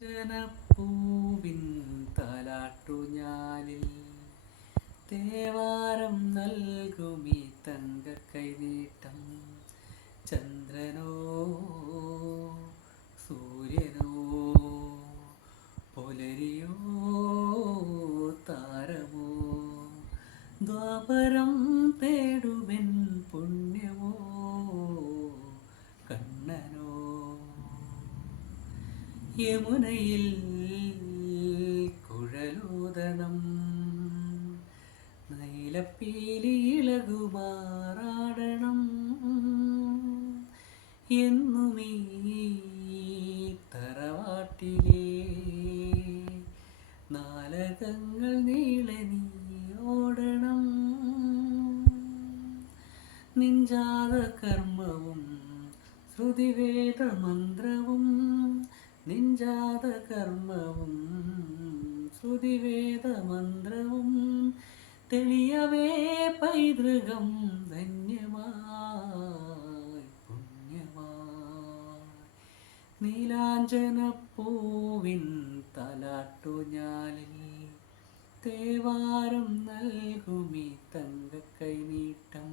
ജനപ്പൂവിൻ താലാട്ടുഞാലിൽ തേവാരം നൽകുമീ തങ്കക്കൈനീട്ടം. ചന്ദ്രനോ സൂര്യനോ പുലരിയോ താരമോ ദ്വാപരം തേടുമെൻ പുണ്യമോ കണ്ണനോ യമുനയിൽ കുഴലൂതണം നൈലപ്പീലി ഇളകുമാറാടണം എന്നുമീ തറവാട്ടിലെ നാലകങ്ങൾ നീളെ നീ ഓടണം. നിഞ്ചാത കർമ്മവും ശ്രുതിവേദ മന്ത്രവും നിഞ്ചാത കർമ്മവും ശ്രുതിവേദ മന്ത്രവും തെളിയവേ പൈതൃകം ധന്യമായി പുണ്യമായി. നീലാഞ്ജനപ്പൂവിൻ തലാട്ടുഞാലിൽ തേവാരം നൽകുമീ തങ്കക്കൈനീട്ടം.